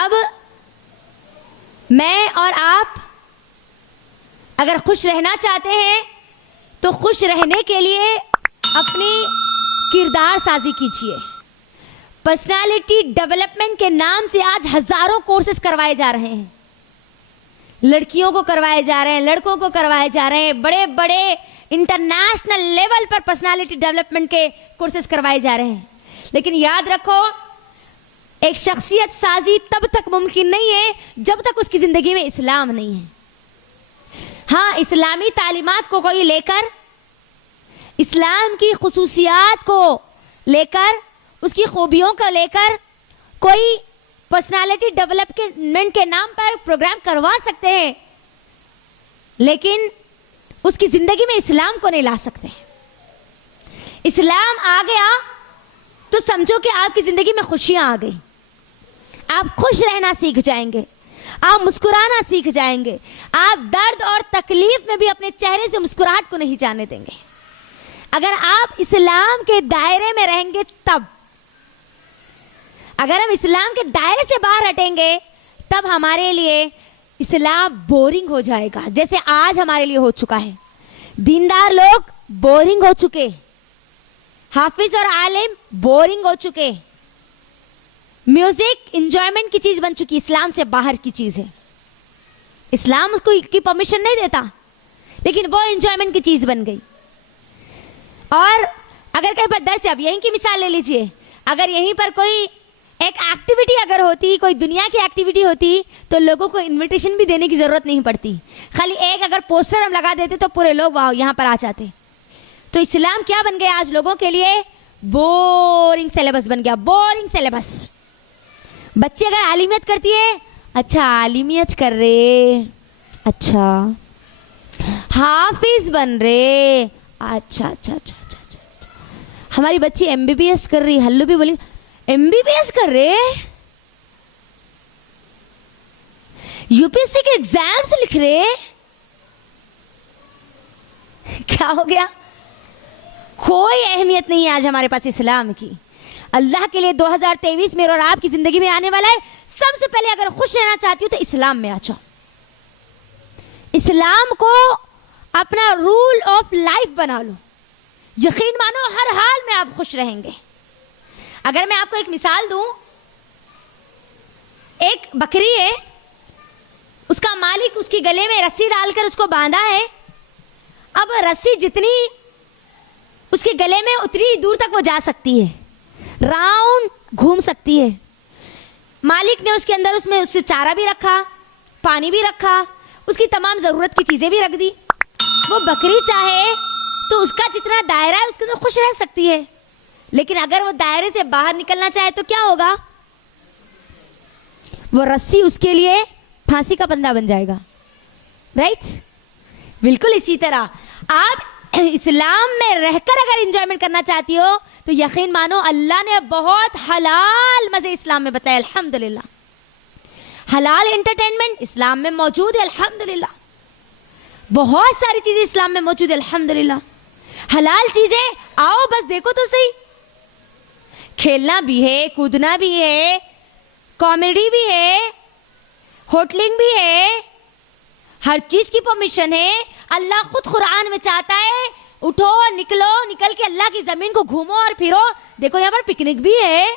अब मैं और आप अगर खुश रहना चाहते हैं तो खुश रहने के लिए अपनी किरदार साजी कीजिए। पर्सनालिटी डेवलपमेंट के नाम से आज हजारों कोर्सेज करवाए जा रहे हैं, लड़कियों को करवाए जा रहे हैं, लड़कों को करवाए जा रहे हैं, बड़े बड़े इंटरनेशनल लेवल पर पर्सनालिटी डेवलपमेंट के कोर्सेज करवाए जा रहे हैं। लेकिन याद रखो, एक शख्सियत साजी तब तक मुमकिन नहीं है जब तक उसकी जिंदगी में इस्लाम नहीं है। हाँ, इस्लामी तालीमात को कोई लेकर, इस्लाम की खुसूसियात को लेकर, उसकी खूबियों को लेकर कोई पर्सनालिटी डेवलपमेंट के नाम पर प्रोग्राम करवा सकते हैं, लेकिन उसकी जिंदगी में इस्लाम को नहीं ला सकते। इस्लाम आ गया तो समझो कि आपकी जिंदगी में खुशियां आ गई, आप खुश रहना सीख जाएंगे, आप मुस्कुराना सीख जाएंगे, आप दर्द और तकलीफ में भी अपने चेहरे से मुस्कुराहट को नहीं जाने देंगे। अगर आप इस्लाम के दायरे में रहेंगे तब, अगर हम इस्लाम के दायरे से बाहर हटेंगे तब हमारे लिए इस्लाम बोरिंग हो जाएगा, जैसे आज हमारे लिए हो चुका है। दीनदार लोग बोरिंग हो चुके, हाफिज और आलिम बोरिंग हो चुके, म्यूजिक एंजॉयमेंट की चीज बन चुकी, इस्लाम से बाहर की चीज है। इस्लाम उसको की परमिशन नहीं देता, लेकिन वो एंजॉयमेंट की चीज बन गई। और अगर कहीं पर दर्स, अब यहीं की मिसाल ले लीजिए, अगर यहीं पर कोई एक एक्टिविटी अगर होती, कोई दुनिया की एक्टिविटी होती, तो लोगों को इनविटेशन भी देने की जरूरत नहीं पड़ती, खाली एक अगर पोस्टर हम लगा देते तो पूरे लोग वाह यहां पर आ जाते। तो इस्लाम क्या बन गया आज लोगों के लिए? बोरिंग सिलेबस बन गया, बोरिंग सिलेबस। बच्चे अगर आलिमियत करती है, अच्छा आलिमियत कर रहे, अच्छा हाफिज बन रहे, अच्छा अच्छा अच्छा अच्छा अच्छा, हमारी बच्ची एमबीबीएस कर रही, हल्लू भी बोली एमबीबीएस कर रहे, यूपीएससी के एग्जाम्स लिख रहे, क्या हो गया? कोई अहमियत नहीं है आज हमारे पास इस्लाम की। अल्लाह के लिए 2023 में और आपकी जिंदगी में आने वाला है, सबसे पहले अगर खुश रहना चाहती हो तो इस्लाम में आ जाओ। इस्लाम को अपना रूल ऑफ लाइफ बना लो, यकीन मानो हर हाल में आप खुश रहेंगे। अगर मैं आपको एक मिसाल दूं, एक बकरी है, उसका मालिक उसके गले में रस्सी डालकर उसको बांधा है। अब रस्सी जितनी उसके गले में उतनी दूर तक वो जा सकती है, राउंड घूम सकती है। मालिक ने उसके अंदर उसमें उससे चारा भी रखा, पानी भी रखा, उसकी तमाम जरूरत की चीजें भी रख दी। वो बकरी चाहे तो उसका जितना दायरा है उसके अंदर खुश रह सकती है, लेकिन अगर वो दायरे से बाहर निकलना चाहे तो क्या होगा? वो रस्सी उसके लिए फांसी का फंदा बन जाएगा। राइट? बिल्कुल इसी तरह आप इस्लाम में रहकर अगर एंजॉयमेंट करना चाहती हो तो यकीन मानो अल्लाह ने बहुत हलाल मजे इस्लाम में बताया। अल्हम्दुलिल्लाह, हलाल एंटरटेनमेंट इस्लाम में मौजूद है। अल्हम्दुलिल्लाह, बहुत सारी चीजें इस्लाम में मौजूद है। अल्हम्दुलिल्लाह, हलाल चीजें आओ बस देखो तो सही, खेलना भी है, कूदना भी है, कॉमेडी भी है, होटलिंग भी है, हर चीज की परमिशन है। अल्लाह खुद कुरान में चाहता है उठो निकलो, निकल के अल्लाह की जमीन को घूमो और फिरो, देखो यहाँ पर पिकनिक भी है।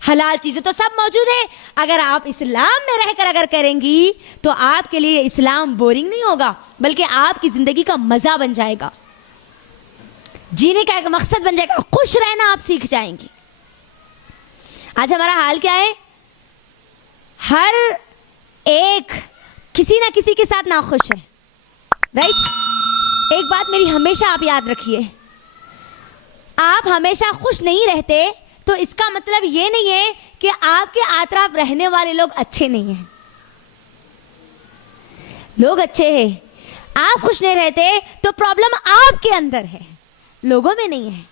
हलाल चीजें तो सब मौजूद है। अगर आप इस्लाम में रहकर अगर करेंगी तो आपके लिए इस्लाम बोरिंग नहीं होगा, बल्कि आपकी जिंदगी का मजा बन जाएगा, जीने का एक मकसद बन जाएगा, खुश रहना आप सीख जाएंगे। आज हमारा हाल क्या है? हर एक किसी ना किसी के साथ ना खुश है। राइट? एक बात मेरी हमेशा आप याद रखिए, आप हमेशा खुश नहीं रहते तो इसका मतलब ये नहीं है कि आपके आतराफ रहने वाले लोग अच्छे नहीं हैं। लोग अच्छे हैं, आप खुश नहीं रहते तो प्रॉब्लम आपके अंदर है, लोगों में नहीं है।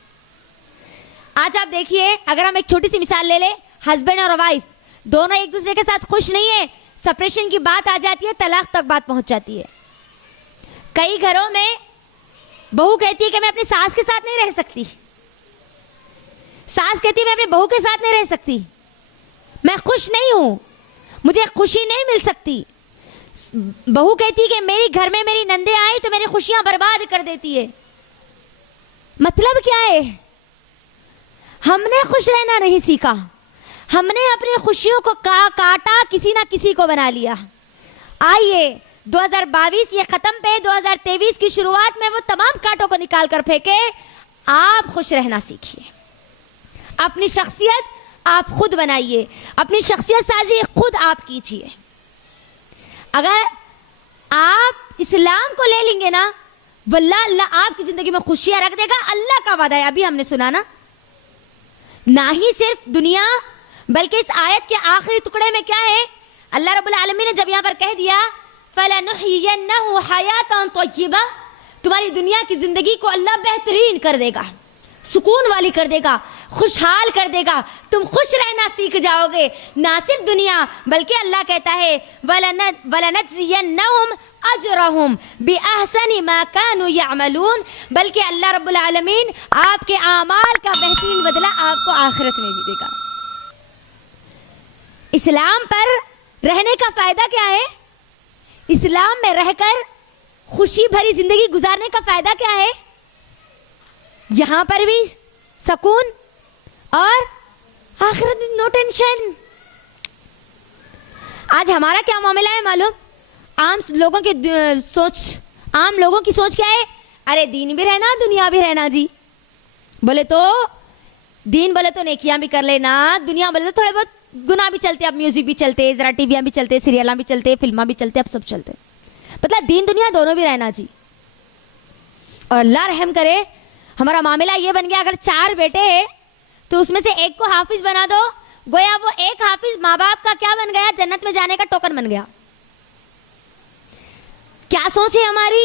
आज आप देखिए, अगर हम एक छोटी सी मिसाल ले ले, हस्बैंड और वाइफ दोनों एक दूसरे के साथ खुश नहीं है, सेपरेशन की बात आ जाती है, तलाक तक बात पहुंच जाती है। कई घरों में बहू कहती है कि मैं अपनी सास के साथ नहीं रह सकती, सास कहती है मैं अपनी बहू के साथ नहीं रह सकती, मैं खुश नहीं हूं, मुझे खुशी नहीं मिल सकती। बहू कहती कि मेरी घर में मेरी नंदे आई तो मेरी खुशियां बर्बाद कर देती है। मतलब क्या है? हमने खुश रहना नहीं सीखा, हमने अपनी खुशियों को काटा, किसी ना किसी को बना लिया। आइए 2022 ये खत्म पे 2023 की शुरुआत में वो तमाम कांटों को निकाल कर फेंके। आप खुश रहना सीखिए, अपनी शख्सियत आप खुद बनाइए, अपनी शख्सियत साजी खुद आप कीजिए। अगर आप इस्लाम को ले लेंगे ना, वल्लाह अल्लाह आपकी जिंदगी में खुशियां रख देगा। अल्लाह का वादा है, अभी हमने सुना ना ही सिर्फ दुनिया बल्कि इस आयत के आखिरी टुकड़े में क्या है? अल्लाह रब्बुल आलमीन ने जब यहाँ पर कह दिया फलनुहयिन्नहु हयातन तय्यबा, तुम्हारी दुनिया की जिंदगी को अल्लाह बेहतरीन कर देगा, सुकून वाली कर देगा, खुशहाल कर देगा। तुम खुश रहना सीख जाओगे। ना सिर्फ दुनिया बल्कि अल्लाह कहता है वलनजज़ियन्नहुम अजरहुम बिअहसनि मा कानू यअमलून, बल्कि अल्लाह रब्बुल आलमीन आपके आमाल का बेहतरीन बदला आपको आखिरत में भी देगा। इस्लाम पर रहने का फायदा क्या है? इस्लाम में रहकर खुशी भरी जिंदगी गुजारने का फायदा क्या है? यहां पर भी सुकून और आखिरत में नो टेंशन। आज हमारा क्या मामला है मालूम? आम लोगों की सोच क्या है? अरे दीन भी रहना दुनिया भी रहना जी। बोले तो दीन बोले तो नेकियां भी कर लेना, दुनिया बोले तो थोड़े बहुत गुनाह भी चलते, अब म्यूजिक भी चलते, जरा टीवियां भी चलते, सीरियलां भी चलते, फिल्मां भी चलते, अब सब चलते। मतलब दीन दुनिया दोनों भी रहना जी। और अल्लाह रहम करे, हमारा मामला ये बन गया, अगर 4 बेटे हैं तो उसमें से एक को हाफिज बना दो, गोया वो एक हाफिज माँ बाप का क्या बन गया? जन्नत में जाने का टोकन बन गया। क्या सोच है हमारी?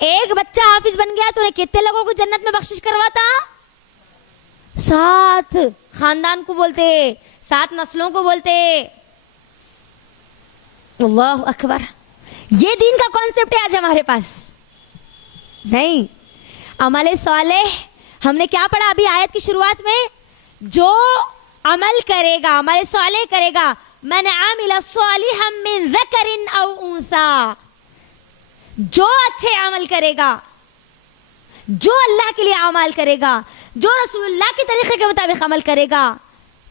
एक बच्चा हाफिज बन गया तो कितने लोगों को जन्नत में बख्शिश करवाता? 7 खानदान को बोलते, 7 नस्लों को बोलते। अल्लाह अकबर। ये दीन का कॉन्सेप्ट है आज हमारे पास नहीं। अमल सालेह हमने क्या पढ़ा अभी आयत की शुरुआत में? जो अमल करेगा, अमल सालेह करेगा, मन आमिल सालिहम मिन ज़करिन औ उन्सा, जो अच्छे अमल करेगा, जो अल्लाह के लिए अमल करेगा, जो रसूलुल्लाह के तरीके के मुताबिक अमल करेगा,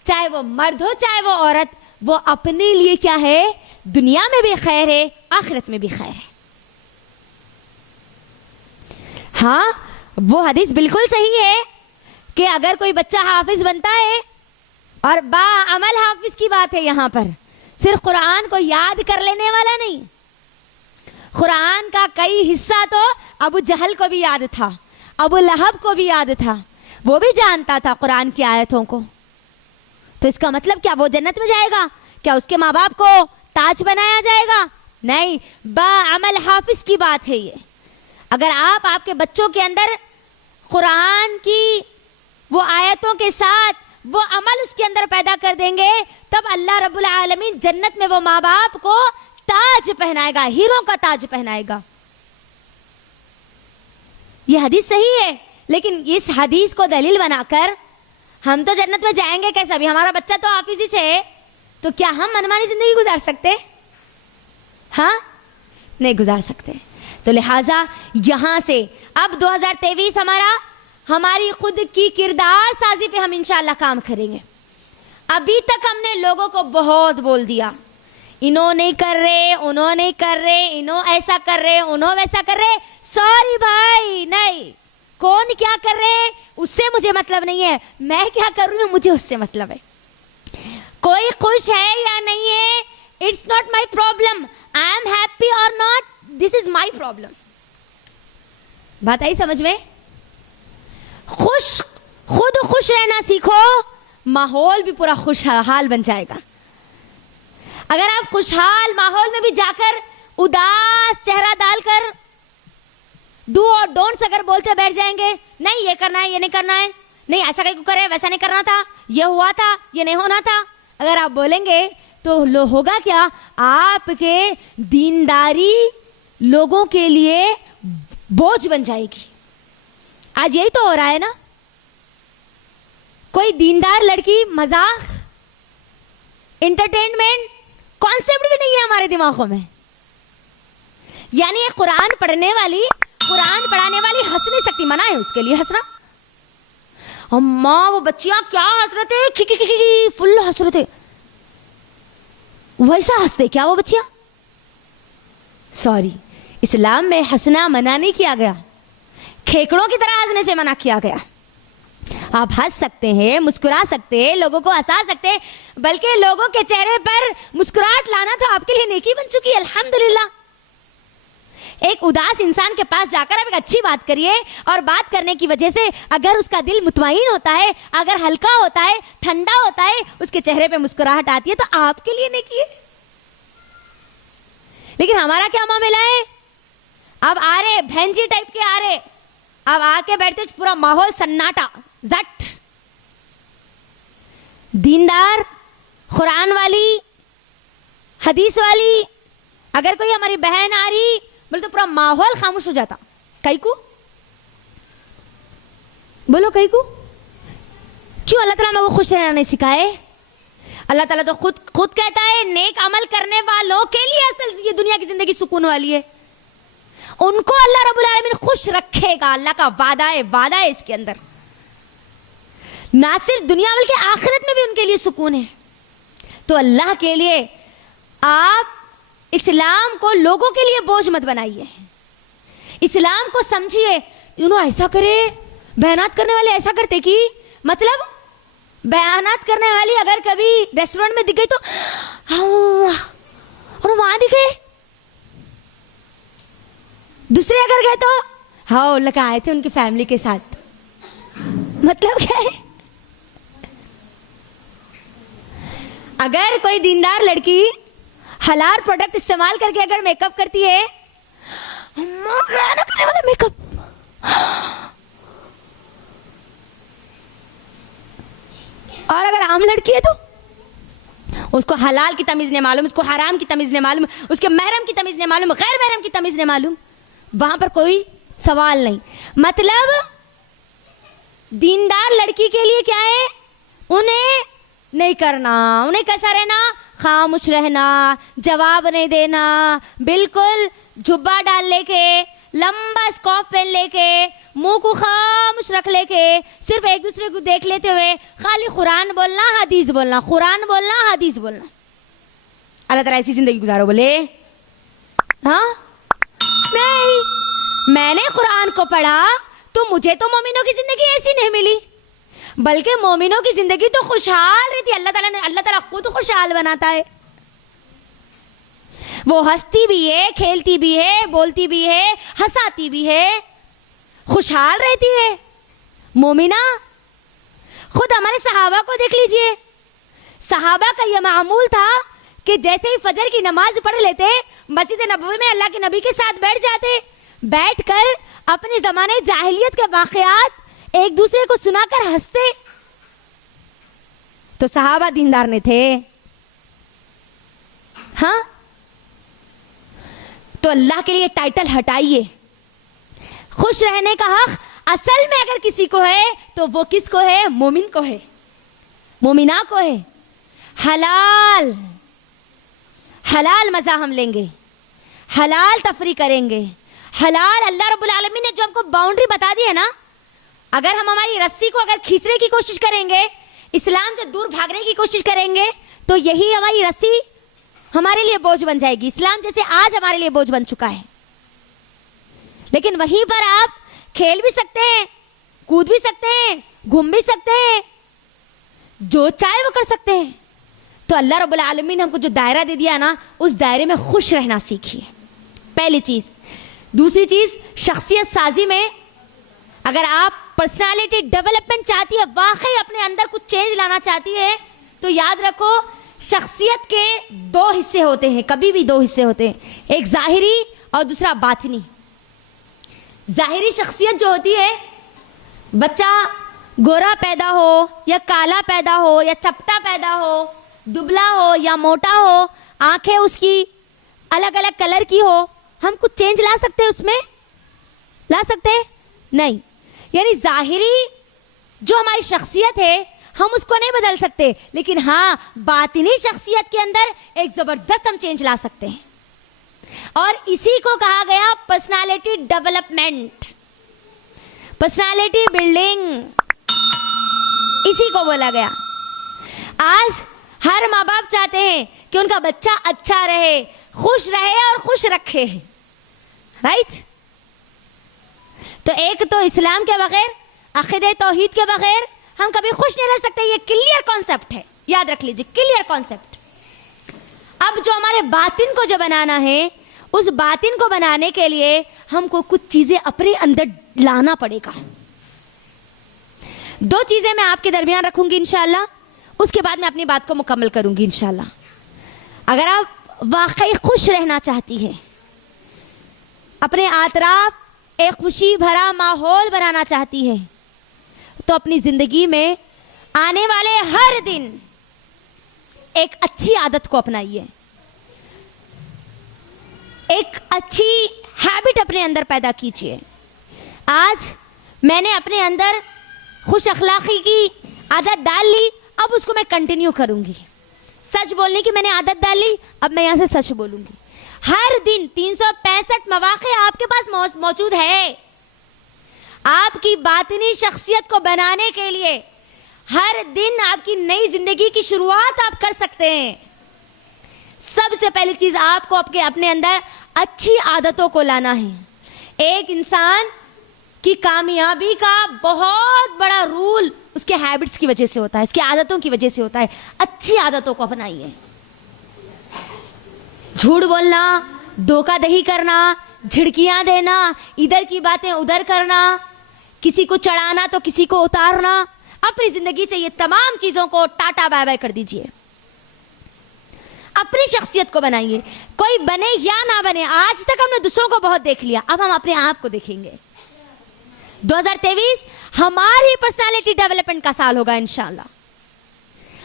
चाहे वो मर्द हो चाहे वो औरत, वो अपने लिए क्या है? दुनिया में भी खैर है, आखिरत में भी खैर है। हाँ, वो हदीस बिल्कुल सही है कि अगर कोई बच्चा हाफिज बनता है, और बाअमल हाफिज की बात है यहाँ पर, सिर्फ कुरान को याद कर लेने वाला नहीं, कुरान का कई हिस्सा तो अबू जहल को भी याद था, अबू लहब को भी याद था, वो भी जानता था कुरान की आयतों को। तो इसका मतलब क्या वो जन्नत में जाएगा? क्या उसके माँ बाप को ताज बनाया जाएगा? नहीं, बाअमल हाफिज की बात है ये। अगर आप आपके बच्चों के अंदर कुरान की वो आयतों के साथ वो अमल उसके अंदर पैदा कर देंगे, तब अल्लाह रब्बुल आलमीन जन्नत में वो माँ बाप को ताज पहनाएगा, हीरों का ताज पहनाएगा। ये हदीस सही है, लेकिन इस हदीस को दलील बनाकर हम तो जन्नत में जाएंगे कैसे? अभी हमारा बच्चा तो हाफिज ही है, तो क्या हम मनमानी जिंदगी गुजार सकते? हाँ, नहीं गुजार सकते। तो लिहाजा यहां से अब 2023 हमारी खुद की किरदार साजी पे हम इंशाल्लाह काम करेंगे। अभी तक हमने लोगों को बहुत बोल दिया, इन्हों नहीं कर रहे, उन्हों नहीं कर रहे, इन्हों ऐसा कर रहे, उन्हों वैसा कर रहे। सॉरी भाई, नहीं, कौन क्या कर रहे उससे मुझे मतलब नहीं है, मैं क्या कर रही हूं मुझे उससे मतलब है। कोई खुश है या नहीं है, it's not my problem. I am happy और not, this is my problem. बात आई समझ में? खुद खुश रहना सीखो, माहौल भी पूरा खुशहाल बन जाएगा। अगर आप खुशहाल माहौल में भी जाकर उदास चेहरा डालकर डू और डोंट्स अगर बोलते बैठ जाएंगे, नहीं ये करना है, ये नहीं करना है, नहीं ऐसा कहीं को करे, वैसा नहीं करना था, ये हुआ था, ये नहीं होना था, अगर आप बोलेंगे तो होगा क्या? आपके दीनदारी लोगों के लिए बोझ बन जाएगी। आज यही तो हो रहा है ना। कोई दीनदार लड़की मजाक, एंटरटेनमेंट, दिमागों में। यानी ये कुरान पढ़ने वाली, कुरान पढ़ाने वाली हंस नहीं सकती, मना है उसके लिए हंसना। अम्मा वो बच्चियां क्या हंस रहे थे, खी खी खी खी फुल हंस रहे थे, वैसा हंसते क्या वो बच्चियां? सॉरी, इस्लाम में हंसना मना नहीं किया गया, खेकड़ों की तरह हंसने से मना किया गया। आप हंस सकते हैं, मुस्कुरा सकते हैं, लोगों को हंसा सकते हैं, बल्कि लोगों के चेहरे पर मुस्कुराहट लाना तो आपके लिए नेकी बन चुकी है, अल्हम्दुलिल्लाह। एक उदास इंसान के पास जाकर आप एक अच्छी बात करिए, और बात करने की वजह से अगर उसका दिल मुतमईन होता है, अगर हल्का होता है, ठंडा होता है, उसके चेहरे पे मुस्कुराहट आती है, तो आपके लिए नेकी है। लेकिन हमारा क्या मामला है, अब आ रहे भैंजी टाइप के आ रहे, अब आके बैठते पूरा माहौल सन्नाटा जट। दीनदार, कुरान वाली, हदीस वाली, अगर कोई हमारी बहन आ रही बोले तो पूरा माहौल खामोश हो जाता। कई को बोलो, कई को क्यों? अल्लाह ताला मेरे को खुश रहना नहीं सिखाए? अल्लाह ताला तो खुद कहता है नेक अमल करने वालों के लिए असल ये दुनिया की जिंदगी सुकून वाली है, उनको अल्लाह रब्बुल आलमीन खुश रखेगा। अल्लाह का वादा है इसके अंदर, ना सिर्फ दुनिया बल्कि आखिरत में भी उनके लिए सुकून है। तो अल्लाह के लिए आप इस्लाम को लोगों के लिए बोझ मत बनाइए, इस्लाम को समझिए। ऐसा करे, बयानात करने वाले ऐसा करते कि मतलब बयानात करने वाली अगर कभी रेस्टोरेंट में दिख गई तो और वहां दिखे, दूसरे अगर गए तो हाँ लगा आए थे उनकी फैमिली के साथ। मतलब क्या है? अगर कोई दीनदार लड़की हलाल प्रोडक्ट इस्तेमाल करके अगर मेकअप करती है, करने वाला मेकअप, और अगर आम लड़की है तो उसको हलाल की तमीज नहीं मालूम, उसको हराम की तमीज नहीं मालूम, उसके महरम की तमीज नहीं मालूम, गैर महरम की तमीज नहीं मालूम, वहां पर कोई सवाल नहीं। मतलब दीनदार लड़की के लिए क्या है, उन्हें नहीं करना, उन्हें कैसा रहना, खामोश रहना, जवाब नहीं देना, बिल्कुल जुब्बा डाल लेके, लंबा स्कॉफ पहन लेके, मुंह को खामोश रख लेके, सिर्फ एक दूसरे को देख लेते हुए खाली कुरान बोलना, हदीस बोलना, कुरान बोलना, हदीस बोलना। अल्लाह ताला ऐसी जिंदगी गुजारो बोले? हाँ नहीं, मैंने कुरान को पढ़ा तो मुझे तो मोमिनों की जिंदगी ऐसी नहीं मिली, बल्कि मोमिनों की जिंदगी तो खुशहाल रहती है। अल्लाह ताला खुद खुशहाल बनाता है। वो हंसती भी है, खेलती भी है, बोलती भी है, हंसाती भी है, खुशहाल रहती है मोमिना। खुद हमारे सहाबा को देख लीजिए, सहाबा का यह मामूल था कि जैसे ही फजर की नमाज पढ़ लेते, मस्जिद नबवी में अल्लाह के नबी के साथ बैठ जाते, बैठकर अपने जमाने जाहिलियत के वाकयात एक दूसरे को सुनाकर हंसते। तो सहाबा दीनदार ने थे। हाँ, तो अल्लाह के लिए टाइटल हटाइए। खुश रहने का हक असल में अगर किसी को है तो वो किसको है? मोमिन को है, मोमिना को है। हलाल हलाल मजा हम लेंगे, हलाल तफरी करेंगे, हलाल अल्लाह रब्बुल आलमीन ने जो हमको बाउंड्री बता दी है ना, अगर हम हमारी रस्सी को अगर खींचने की कोशिश करेंगे, इस्लाम से दूर भागने की कोशिश करेंगे, तो यही हमारी रस्सी हमारे लिए बोझ बन जाएगी, इस्लाम जैसे आज हमारे लिए बोझ बन चुका है। लेकिन वहीं पर आप खेल भी सकते हैं, कूद भी सकते हैं, घूम भी सकते हैं, जो चाहे वो कर सकते हैं। तो अल्लाह रब्बुल आलमीन ने हमको जो दायरा दे दिया ना, उस दायरे में खुश रहना सीखिए, पहली चीज। दूसरी चीज, शख्सियत साजी में अगर आप पर्सनालिटी डेवलपमेंट चाहती है, वाकई अपने अंदर कुछ चेंज लाना चाहती है, तो याद रखो शख्सियत के दो हिस्से होते हैं, कभी भी दो हिस्से होते हैं, एक जाहिरी और दूसरा बातिनी। जाहिरी शख्सियत जो होती है, बच्चा गोरा पैदा हो या काला पैदा हो या चपटा पैदा हो, दुबला हो या मोटा हो, आंखें उसकी अलग अलग कलर की हो, हम कुछ चेंज ला सकते हैं उसमें? ला सकते हैं? नहीं। यानी जाहिरी जो हमारी शख्सियत है, हम उसको नहीं बदल सकते, लेकिन हाँ बातिनी शख्सियत के अंदर एक जबरदस्त हम चेंज ला सकते हैं। और इसी को कहा गया पर्सनालिटी डेवलपमेंट, पर्सनालिटी बिल्डिंग, इसी को बोला गया। आज हर माँ बाप चाहते हैं कि उनका बच्चा अच्छा रहे, खुश रहे और खुश रखे, राइट? तो एक तो इस्लाम के बगैर, अक़ीदे तौहीद के बगैर हम कभी खुश नहीं रह सकते। ये क्लियर कॉन्सेप्ट है, याद रख लीजिए, क्लियर कॉन्सेप्ट। अब जो हमारे बातिन को जो बनाना है, उस बातिन को बनाने के लिए हमको कुछ चीजें अपने अंदर लाना पड़ेगा। दो चीजें मैं आपके दरमियान रखूंगी इंशाल्लाह, उसके बाद मैं अपनी बात को मुकम्मल करूंगी इंशाल्लाह। अगर आप वाकई खुश रहना चाहती हैं, अपने आतराफ एक खुशी भरा माहौल बनाना चाहती है, तो अपनी जिंदगी में आने वाले हर दिन एक अच्छी आदत को अपनाइए, एक अच्छी हैबिट अपने अंदर पैदा कीजिए। आज मैंने अपने अंदर खुश अखलाकी की आदत डाल ली, अब उसको मैं कंटिन्यू करूंगी। सच बोलने की मैंने आदत डाल ली, अब मैं यहाँ से सच बोलूंगी। हर दिन 365 मौके आपके पास मौजूद है। आपकी बातिनी शख्सियत को बनाने के लिए हर दिन आपकी नई जिंदगी की शुरुआत आप कर सकते हैं। सबसे पहली चीज आपको अपने अंदर अच्छी आदतों को लाना है। एक इंसान की कामयाबी का बहुत बड़ा रूल उसके हैबिट्स की वजह से होता है, उसकी आदतों की वजह से होता है। अच्छी आदतों को अपनाइए। झूठ बोलना, धोखाधड़ी करना, झिड़कियां देना, इधर की बातें उधर करना, किसी को चढ़ाना तो किसी को उतारना, अपनी जिंदगी से ये तमाम चीजों को टाटा बाय बाय कर दीजिए। अपनी शख्सियत को बनाइए, कोई बने या ना बने। आज तक हमने दूसरों को बहुत देख लिया, अब हम अपने आप को देखेंगे। 2023 हमारी पर्सनालिटी डेवलपमेंट का साल होगा इंशाल्लाह।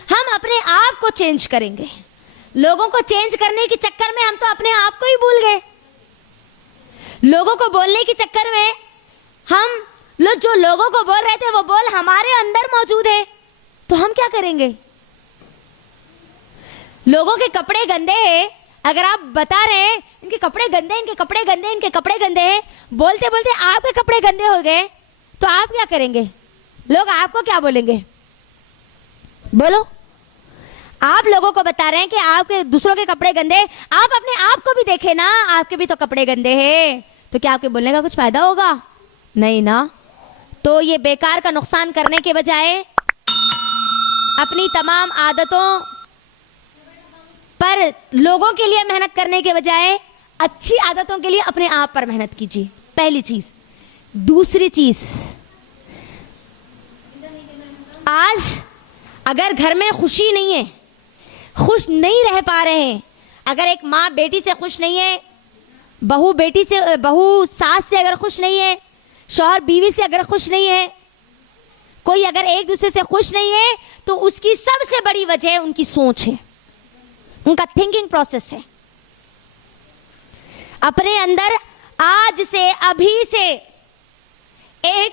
हम अपने आप को चेंज करेंगे। लोगों को चेंज करने के चक्कर में हम तो अपने आप को ही भूल गए। लोगों को बोलने के चक्कर में हम लोग जो लोगों को बोल रहे थे वो बोल हमारे अंदर मौजूद है, तो हम क्या करेंगे? लोगों के कपड़े गंदे हैं, अगर आप बता रहे हैं इनके कपड़े गंदे, इनके कपड़े गंदे, इनके कपड़े गंदे हैं, बोलते बोलते आपके कपड़े गंदे हो गए, तो आप क्या करेंगे? लोग आपको क्या बोलेंगे? बोलो। आप लोगों को बता रहे हैं कि आपके दूसरों के कपड़े गंदे, आप अपने आप को भी देखें ना, आपके भी तो कपड़े गंदे हैं, तो क्या आपके बोलने का कुछ फायदा होगा? नहीं ना। तो ये बेकार का नुकसान करने के बजाय अपनी तमाम आदतों पर लोगों के लिए मेहनत करने के बजाय अच्छी आदतों के लिए अपने आप पर मेहनत कीजिए, पहली चीज। दूसरी चीज, आज अगर घर में खुशी नहीं है, खुश नहीं रह पा रहे हैं, अगर एक माँ बेटी से खुश नहीं है, बहू सास से अगर खुश नहीं है, शौहर बीवी से अगर खुश नहीं है, कोई अगर एक दूसरे से खुश नहीं है, तो उसकी सबसे बड़ी वजह उनकी सोच है, उनका थिंकिंग प्रोसेस है। अपने अंदर आज से, अभी से एक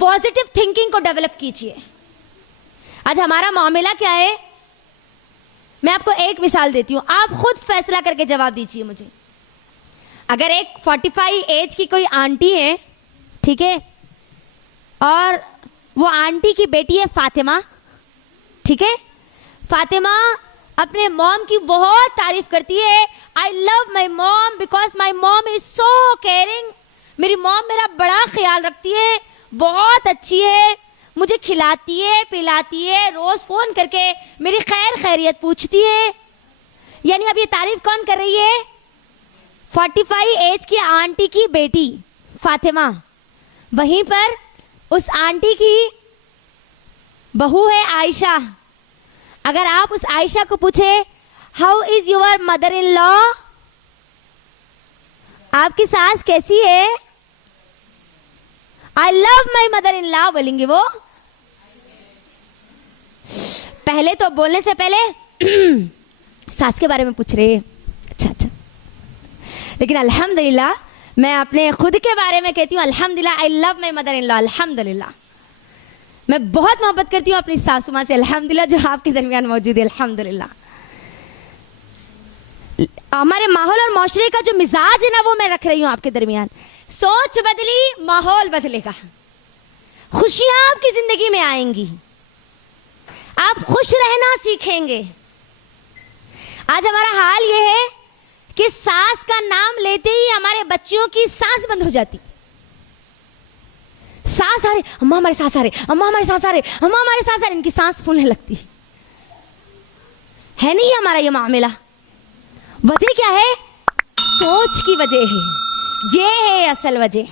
पॉजिटिव थिंकिंग को डेवलप कीजिए। आज हमारा मामला क्या है, मैं आपको एक मिसाल देती हूं, आप खुद फैसला करके जवाब दीजिए मुझे। अगर एक 45 एज की कोई आंटी है, ठीक है, और वो आंटी की बेटी है फातिमा, ठीक है, फातिमा अपने मॉम की बहुत तारीफ करती है। I love my mom because my mom is so caring. मेरी मॉम मेरा बड़ा ख्याल रखती है, बहुत अच्छी है, मुझे खिलाती है, पिलाती है, रोज फोन करके मेरी खैर खैरियत पूछती है। यानी अब ये तारीफ कौन कर रही है? 45 एज की आंटी की बेटी फातिमा। वहीं पर उस आंटी की बहू है आयशा। अगर आप उस आयशा को पूछे how is your mother in law, आपकी सास कैसी है? I love my mother in law बोलेंगे वो। पहले तो बोलने से पहले सास के बारे में पूछ रहे हैं, अच्छा अच्छा। लेकिन अल्हम्दुलिल्लाह मैं अपने खुद के बारे में कहती हूँ, अल्हम्दुलिल्लाह I love my mother in law, अल्हम्दुलिल्लाह। मैं बहुत मोहब्बत करती हूँ अपनी सासू माँ से, अल्हम्दुलिल्लाह, जो आपके दरमियान मौजूद है, अल्हम्दुलिल्लाह। हमारे माहौल और माशरे का जो मिजाज है ना, वो मैं रख रही हूँ आपके दरमियान। सोच बदली, माहौल बदलेगा, खुशियां आपकी जिंदगी में आएंगी, आप खुश रहना सीखेंगे। आज हमारा हाल ये है कि सास का नाम लेते ही हमारे बच्चियों की सांस बंद हो जाती। सास आ रहे, अम्मा हमारे सास आ रहे, अम्मा हमारे सास आ रहे, अम्मा हमारे सास आ रहे, इनकी सांस फूलने लगती है नहीं हमारा ये मामला। वजह क्या है? सोच की वजह है, ये है असल वजह।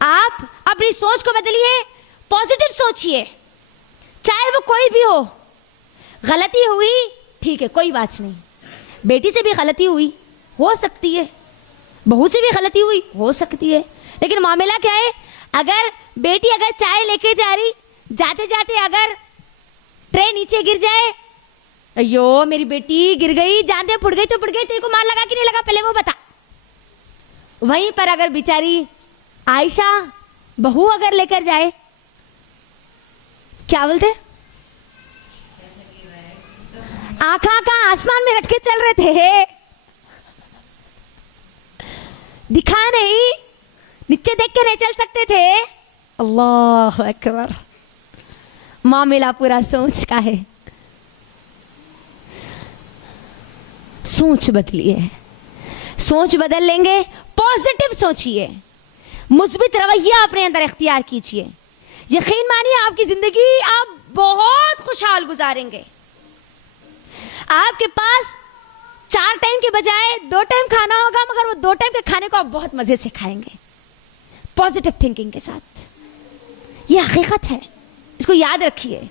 आप अपनी सोच को बदलिए, पॉजिटिव सोचिए, चाहे वो कोई भी हो। गलती हुई, ठीक है, कोई बात नहीं, बेटी से भी गलती हुई, हो सकती है, बहू से भी गलती हुई, हो सकती है, लेकिन मामला क्या है? अगर बेटी अगर चाय लेके जा रही, जाते जाते अगर ट्रे नीचे गिर जाए, अयो मेरी बेटी गिर गई, जान दे, फुट गई तो फुट गई, तेरे को मार लगा कि नहीं लगा, पहले वो बता। वहीं पर अगर बेचारी आयशा बहू अगर लेकर जाए, क्या बोलते, आंखा का आसमान में रख के चल रहे थे, दिखा नहीं, नीचे देख के नहीं चल सकते थे। अल्लाह अकबर। मामला पूरा सोच का है। सोच बदलिए, सोच बदल लेंगे, पॉजिटिव सोचिए, मुस्बित रवैया अपने अंदर इख्तियार कीजिए, यकीन मानिए आपकी जिंदगी आप बहुत खुशहाल गुजारेंगे। आपके पास 4 टाइम के बजाय 2 टाइम खाना होगा, मगर वो 2 टाइम के खाने को आप बहुत मजे से खाएंगे, पॉजिटिव थिंकिंग के साथ। ये हकीकत है, इसको याद रखिए।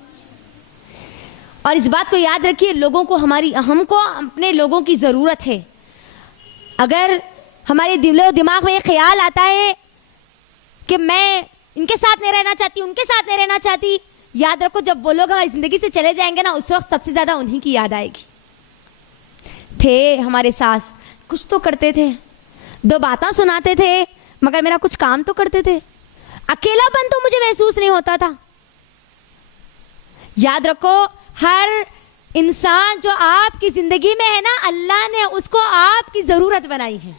और इस बात को याद रखिए, लोगों को हमको अपने लोगों की ज़रूरत है। अगर हमारे दिलो दिमाग में ये ख्याल आता है कि मैं इनके साथ नहीं रहना चाहती, उनके साथ नहीं रहना चाहती, याद रखो जब वो लोग हमारी ज़िंदगी से चले जाएंगे ना, उस वक्त सबसे ज़्यादा उन्हीं की याद आएगी। थे हमारे सास, कुछ तो करते थे, 2 बातें सुनाते थे, मगर मेरा कुछ काम तो करते थे, अकेलापन तो मुझे महसूस नहीं होता था। याद रखो, हर इंसान जो आपकी जिंदगी में है ना, अल्लाह ने उसको आपकी जरूरत बनाई है।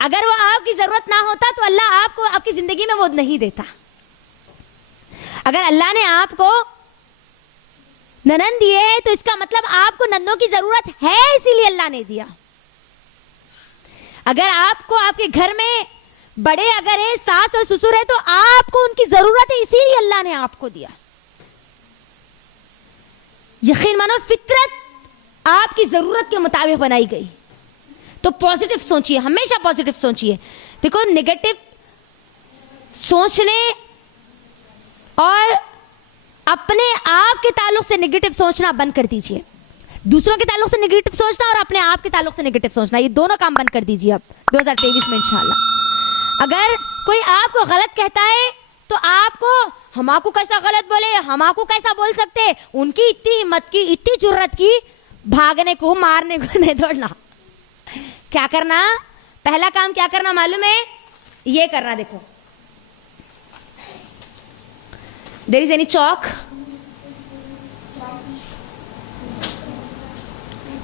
अगर वो आपकी जरूरत ना होता तो अल्लाह आपको आपकी जिंदगी में वो नहीं देता। अगर अल्लाह ने आपको ननन दिए है तो इसका मतलब आपको नन्नों की जरूरत है, इसीलिए अल्लाह ने दिया। अगर आपको आपके घर में बड़े अगर है, सास और ससुर है, तो आपको उनकी जरूरत है, इसीलिए अल्लाह ने आपको दिया। यकीन मानो फितरत आपकी जरूरत के मुताबिक बनाई गई। तो पॉजिटिव सोचिए, हमेशा पॉजिटिव सोचिए। देखो, नेगेटिव सोचने और अपने आप के ताल्लुक से नेगेटिव सोचना बंद कर दीजिए। दूसरों के ताल्लुक से नेगेटिव सोचना और अपने आप के ताल्लुक से नेगेटिव सोचना, ये दोनों काम बंद कर दीजिए अब 2023 में इंशाल्लाह। अगर कोई आपको गलत कहता है तो आपको, हम आपको कैसा गलत बोले, हम आपको कैसा बोल सकते, उनकी इतनी हिम्मत की, इतनी जुर्रत की, भागने को, मारने को नहीं दौड़ना। क्या करना, पहला काम क्या करना मालूम है? ये करना। देखो, देयर इज एनी चौक?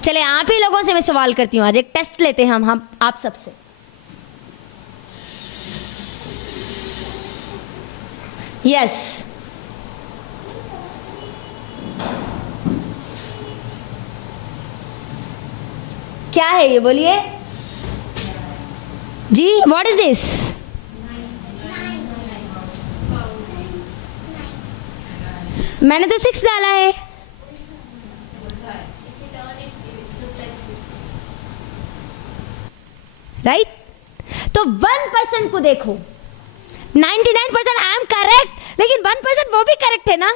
चले आप ही लोगों से मैं सवाल करती हूँ, आज एक टेस्ट लेते हैं हम आप सबसे। यस, क्या है ये, बोलिए जी। What is this? मैंने तो 6 डाला है। राइट? तो 1% को देखो, 99% आई एम करेक्ट, लेकिन 1% वो भी करेक्ट है ना।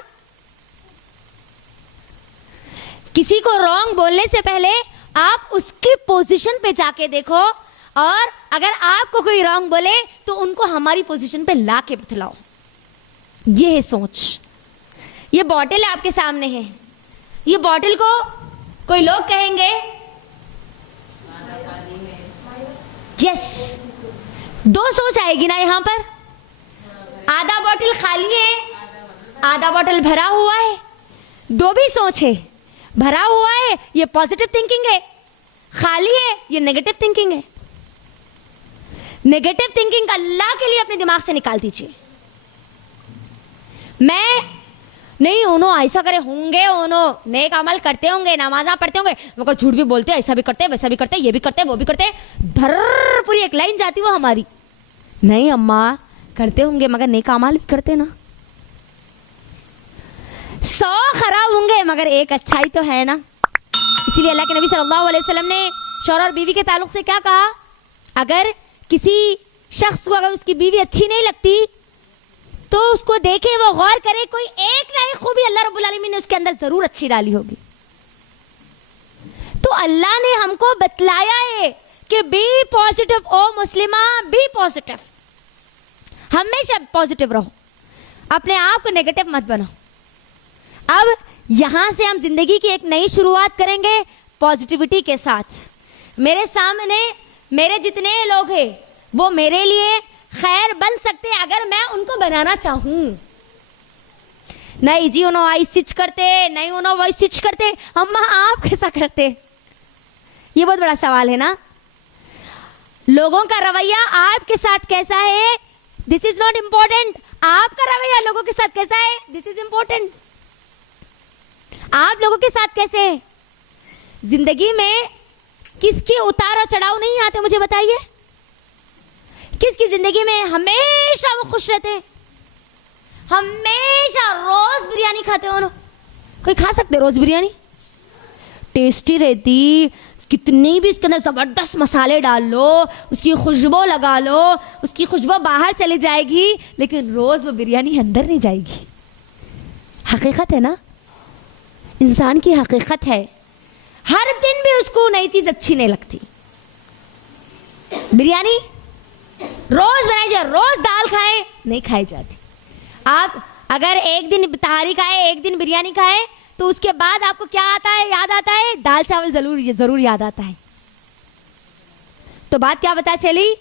किसी को रॉन्ग बोलने से पहले आप उसकी पोजीशन पे जाके देखो, और अगर आपको कोई रॉन्ग बोले तो उनको हमारी पोजीशन पे ला के बतलाओ। ये है सोच। ये बॉटल आपके सामने है, ये बॉटल को कोई लोग कहेंगे यस, 2 सोच आएगी ना यहां पर। आधा बॉटल खाली है, आधा बॉटल भरा हुआ है, दो भी सोच है। भरा हुआ है ये पॉजिटिव थिंकिंग है, खाली है ये नेगेटिव थिंकिंग है। नेगेटिव थिंकिंग अल्लाह के लिए अपने दिमाग से निकाल दीजिए। मैं नहीं उन्हों ऐसा करे होंगे, उन्हों नेक अमल करते होंगे, नमाजा पढ़ते होंगे, मगर झूठ भी बोलते, ऐसा भी करते, वैसा भी करते, ये भी करते, वो भी करते, धर पूरी एक लाइन जाती वो हमारी। नहीं अम्मा करते होंगे मगर नेक अमल भी करते ना। 100 खराब होंगे मगर एक अच्छाई तो है ना। इसीलिए अल्लाह के नबी सल्लल्लाहु अलैहि वसल्लम ने शौहर और बीवी के ताल्लुक से क्या कहा, अगर किसी शख्स को अगर उसकी बीवी अच्छी नहीं लगती तो उसको देखे, वो गौर करे, कोई एक ना एक खूबी अल्लाह रब्बुल आलमीन ने उसके अंदर जरूर अच्छी डाली होगी। तो अल्लाह ने हमको बतलाया है कि बी पॉजिटिव ओ मुस्लिमा, बी पॉजिटिव, हमेशा पॉजिटिव रहो, अपने आप को नेगेटिव मत बनाओ। अब यहां से हम जिंदगी की एक नई शुरुआत करेंगे पॉजिटिविटी के साथ। मेरे सामने मेरे जितने लोग हैं वो मेरे लिए खैर बन सकते हैं अगर मैं उनको बनाना चाहूं। नहीं जी उन्होंने आई स्टिच करते, नहीं उन्होंने वो स्टिच करते, अम्मा आप कैसा करते? ये बहुत बड़ा सवाल है ना। लोगों का रवैया आपके साथ कैसा है, दिस इज नॉट इम्पोर्टेंट। आपका रवैया लोगों के साथ कैसा है, दिस इज इम्पोर्टेंट। आप लोगों के साथ कैसे है? जिंदगी में किसके उतार और चढ़ाव नहीं आते, मुझे बताइए। किसकी जिंदगी में हमेशा वो खुश रहते हैं, हमेशा रोज बिरयानी खाते हो ना? कोई खा सकते रोज बिरयानी? टेस्टी रहती, कितनी भी इसके अंदर जबरदस्त मसाले डाल लो, उसकी खुशबू लगा लो, उसकी खुशबू बाहर चली जाएगी, लेकिन रोज वो बिरयानी अंदर नहीं जाएगी। हकीकत है ना, इंसान की हकीकत है। हर दिन भी उसको नई चीज अच्छी नहीं लगती। बिरयानी रोज बनाई जाए, रोज दाल खाए, नहीं खाई जाती। आप अगर एक दिन तहारी खाए, एक दिन बिरयानी खाए, तो उसके बाद आपको क्या आता है, याद आता है? दाल चावल जरूर याद आता है। तो बात क्या पता चली?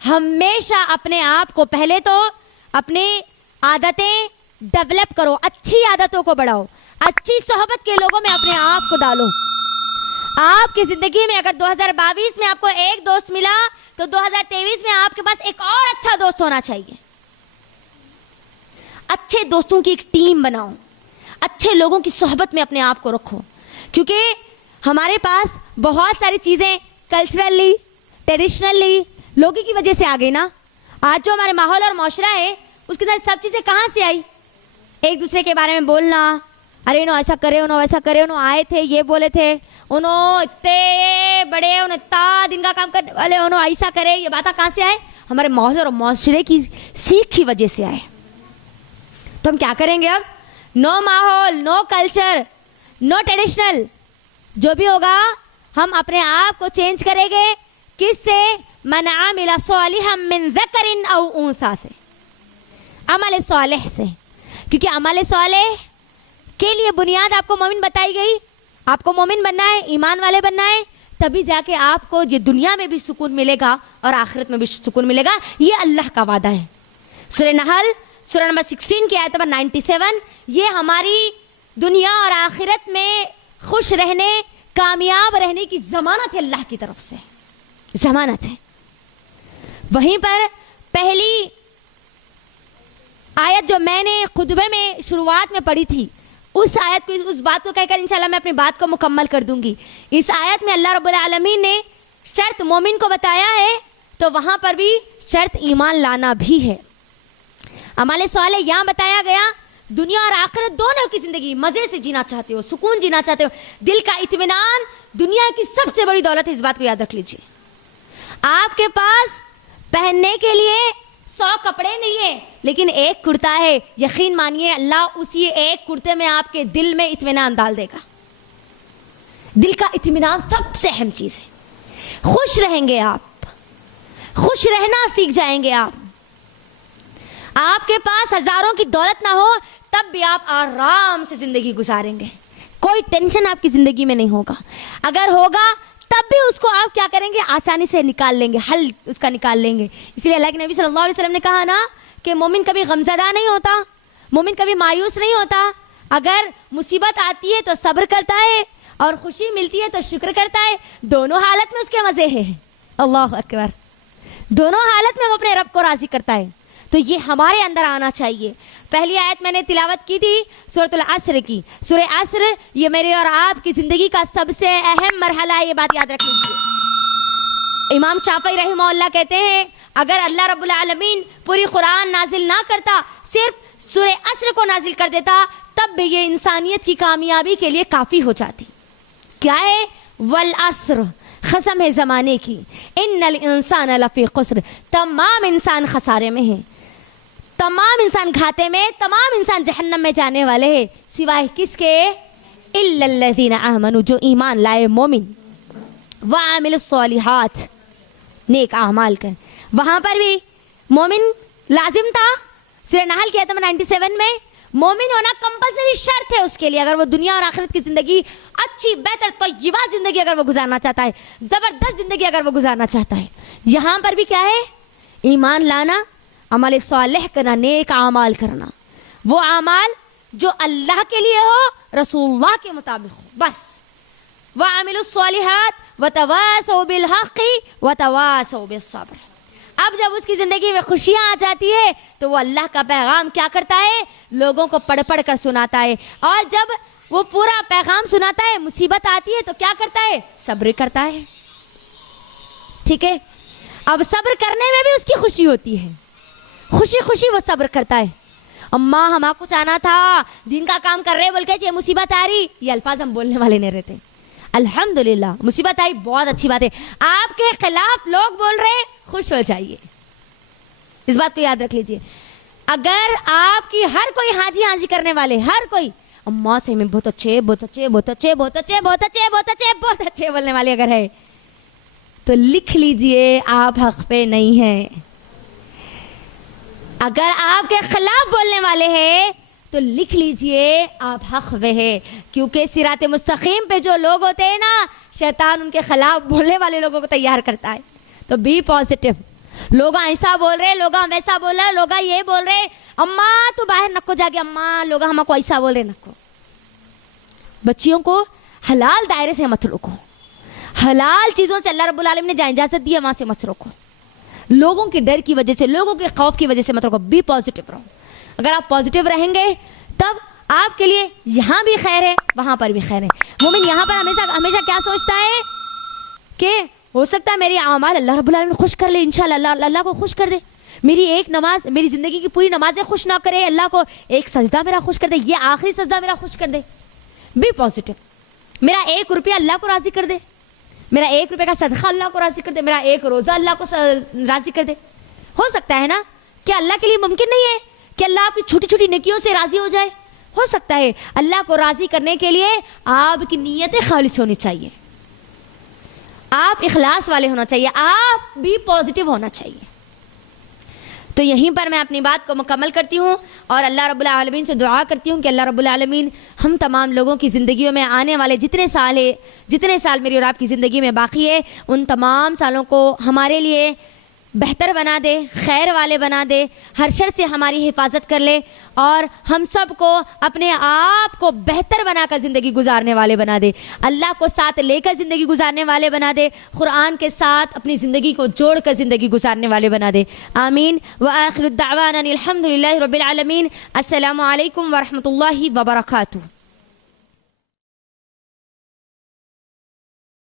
हमेशा अपने आप को पहले तो अपने आदतें डेवलप करो, अच्छी आदतों को बढ़ाओ, अच्छी सोहबत के लोगों में अपने आप को डालो। आपकी जिंदगी में अगर 2022 में आपको एक दोस्त मिला तो 2023 में आपके पास एक और अच्छा दोस्त होना चाहिए। अच्छे दोस्तों की एक टीम बनाओ, अच्छे लोगों की सोहबत में अपने आप को रखो, क्योंकि हमारे पास बहुत सारी चीज़ें कल्चरली, ट्रेडिशनली लोगों की वजह से आ गई ना। आज जो हमारे माहौल और माशरा है उसके अंदर सब चीज़ें कहाँ से आई? एक दूसरे के बारे में बोलना, अरे उन्होंने ऐसा करे, उन्होंने वैसा करे, उन्होंने आए थे ये बोले थे, उन्होंने इतने बड़े, उन्होंने इतना दिन का काम करने वाले, उन्होंने ऐसा करे, ये बातें कहाँ से आए? हमारे माहौल और माशरे की सीख की वजह से आए। तो हम क्या करेंगे अब? नो माहौल, नो कल्चर, नो ट्रेडिशनल, जो भी होगा हम अपने आप को चेंज करेंगे। किससे? मन आमिला सालिहम मिन ज़करिन औ उन्सा से, अमल सालिह से। क्योंकि अमल सालिह के लिए बुनियाद आपको मोमिन बताई गई। आपको मोमिन बनना है, ईमान वाले बनना है, तभी जाके आपको ये दुनिया में भी सुकून मिलेगा और आखिरत में भी सुकून मिलेगा। ये अल्लाह का वादा है। सूरह नहल सूरह नंबर 16 की आयत नंबर 97, ये हमारी दुनिया और आखिरत में खुश रहने, कामयाब रहने की जमानत है, अल्लाह की तरफ से जमानत है। वहीं पर पहली आयत जो मैंने खुतबे में शुरुआत में पढ़ी थी, उस आयत को, उस बात को कहकर इंशाल्लाह मैं अपनी बात को मुकम्मल कर दूंगी। इस आयत में अल्लाह रब्बुल आलमीन ने शर्त मोमिन को बताया है, तो वहां पर भी शर्त ईमान लाना भी है। अमाले सवाल यहाँ बताया गया, दुनिया और आखिरत दोनों की जिंदगी मजे से जीना चाहते हो, सुकून जीना चाहते हो, दिल का इत्मीनान दुनिया की सबसे बड़ी दौलत है। इस बात को याद रख लीजिए। आपके पास पहनने के लिए 100 कपड़े नहीं है, लेकिन एक कुर्ता है, यकीन मानिए अल्लाह उसी एक कुर्ते में आपके दिल में इत्मीनान डाल देगा। दिल का इत्मीनान सबसे अहम चीज है। खुश रहेंगे आप, खुश रहना सीख जाएंगे आप। आपके पास हजारों की दौलत ना हो तब भी आप आराम से जिंदगी गुजारेंगे, कोई टेंशन आपकी जिंदगी में नहीं होगा। अगर होगा तब भी उसको आप क्या करेंगे? आसानी से निकाल लेंगे, हल उसका निकाल लेंगे। इसलिए अल्लाह के नबी सल्लल्लाहु अलैहि वसल्लम ने कहा ना कि मोमिन कभी गमज़दा नहीं होता, मोमिन कभी मायूस नहीं होता। अगर मुसीबत आती है तो सब्र करता है और खुशी मिलती है तो शुक्र करता है। दोनों हालत में उसके मज़े हैं। अल्लाह अकबर। दोनों हालत में वो अपने रब को राज़ी करता है। तो ये हमारे अंदर आना चाहिए। पहली आयत मैंने तिलावत की थी सूरतुल अस्र की। सूरह अस्र ये मेरे और आपकी ज़िंदगी का सबसे अहम मरहला है, ये बात याद रख लीजिए। इमाम शाफ़ई रहमहुल्लाह कहते हैं अगर अल्लाह रब्बुल आलमीन पूरी कुरान नाजिल ना करता, सिर्फ सूरह अस्र को नाजिल कर देता, तब भी ये इंसानियत की कामयाबी के लिए काफ़ी हो जाती। क्या है? वल अस्र, कसम है ज़माने की, इन्नल इंसान लफ़ी खुस्र, तमाम इंसान खसारे में है, तमाम इंसान घाटे में, तमाम इंसान जहन्नम में जाने वाले हैं, सिवाय किसके? इल्लल्लज़ीना आमनू, जो ईमान लाए मोमिन, व आमिलुस सालिहात, नेक अमाल कर। वहाँ पर भी मोमिन लाजिम था। सूरह नहल की आयत नंबर 97 में मोमिन होना कंपल्सरी शर्त है उसके लिए, अगर वो दुनिया और आखिरत की ज़िंदगी अच्छी, बेहतर, तय्यबा ज़िंदगी अगर वो गुजारना चाहता है, ज़बरदस्त ज़िंदगी अगर वो गुजारना चाहता है। यहाँ पर भी क्या है? ईमान लाना, अमल सालेह करना, नेक आमाल करना, वो आमाल जो अल्लाह के लिए हो, रसूलुल्लाह के मुताबिक हो, बस। व आमिलुस सालिहात व तवासौ बिल हक़्क़ि व तवासौ बिस सब्र। अब जब उसकी ज़िंदगी में खुशियाँ आ जाती है तो वो अल्लाह का पैगाम क्या करता है? लोगों को पढ़ पढ़ कर सुनाता है। और जब वो पूरा पैगाम सुनाता है, मुसीबत आती है तो क्या करता है? सब्र करता है। ठीक है, अब सब्र करने में भी उसकी खुशी होती है, खुशी खुशी वो सब्र करता है। अम्मा हमारा कुछ आना था, दिन का काम कर रहे बोल के, ये मुसीबत आ रही, ये अल्फाज हम बोलने वाले नहीं रहते। अल्हम्दुलिल्लाह मुसीबत आई, बहुत अच्छी बात है। आपके खिलाफ लोग बोल रहे हैं, खुश हो जाइए, इस बात को याद रख लीजिए। अगर आपकी हर कोई हाजी हाजी करने वाले, हर कोई अम्मा से में बहुत अच्छे बहुत अच्छे बहुत अच्छे बहुत अच्छे बहुत अच्छे बहुत अच्छे बहुत अच्छे बोलने वाले अगर है, तो लिख लीजिए आप हक पे नहीं हैं। अगर आपके खिलाफ बोलने वाले हैं तो लिख लीजिए आप हक पे है, क्योंकि सिराते मुस्तकीम पे जो लोग होते हैं ना, शैतान उनके खिलाफ बोलने वाले लोगों को तैयार करता है। तो बी पॉजिटिव। लोग ऐसा बोल रहे, लोग वैसा बोल रहे, लोग ये बोल रहे, अम्मा तू बाहर नको जाके, अम्मा लोग हमको ऐसा बोल रहे, नको। बच्चियों को हलाल दायरे से मत रोको, हलाल चीज़ों से अल्लाह रब्बुल आलमीन ने जहाँ इजाज़त दी है वहाँ से मत रोको। लोगों के डर की वजह से, लोगों के खौफ की वजह से मत रोको। बी पॉजिटिव रहो। अगर आप पॉजिटिव रहेंगे तब आपके लिए यहाँ भी खैर है, वहाँ पर भी खैर है। मोमिन यहाँ पर हमेशा हमेशा क्या सोचता है कि हो सकता है मेरी आमाल अल्लाह रब्बुल आलमीन खुश कर ले, इंशाल्लाह अल्लाह को खुश कर दे। मेरी एक नमाज, मेरी ज़िंदगी की पूरी नमाजें खुश ना करे, अल्लाह को एक सजदा मेरा खुश कर दे, ये आखिरी सजदा मेरा खुश कर दे। B positive. मेरा 1 रुपया अल्लाह को राज़ी कर दे, मेरा 1 रुपये का सदका अल्लाह को राज़ी कर दे, मेरा 1 रोज़ा अल्लाह को राज़ी कर दे। हो सकता है ना? क्या अल्लाह के लिए मुमकिन नहीं है कि अल्लाह आपकी छोटी छोटी नेकियों से राज़ी हो जाए? हो सकता है। अल्लाह को राज़ी करने के लिए आपकी नीयतें खालिस होनी चाहिए, आप इखलास वाले होना चाहिए, आप भी पॉजिटिव होना चाहिए। तो यहीं पर मैं अपनी बात को मुकम्मल करती हूँ और अल्लाह रब्बुल आलमीन से दुआ करती हूँ कि अल्लाह रब्बुल आलमीन हम तमाम लोगों की ज़िंदगियों में आने वाले जितने साल मेरी और आपकी ज़िंदगी में बाकी है, उन तमाम सालों को हमारे लिए बेहतर बना दे, खैर वाले बना दे, हर शर से हमारी हिफाजत कर ले और हम सब को अपने आप को बेहतर बनाकर ज़िंदगी गुजारने वाले बना दे, अल्लाह को साथ लेकर ज़िंदगी गुजारने वाले बना दे, कुरान के साथ अपनी ज़िंदगी को जोड़कर ज़िंदगी गुजारने वाले बना दे। आमीन। व आखिरु दावाना अनिल हम्दुलिल्लाहि रब्बिल आलमीन। अस्सलामु अलैकुम व रहमतुल्लाहि व बरकातुहू।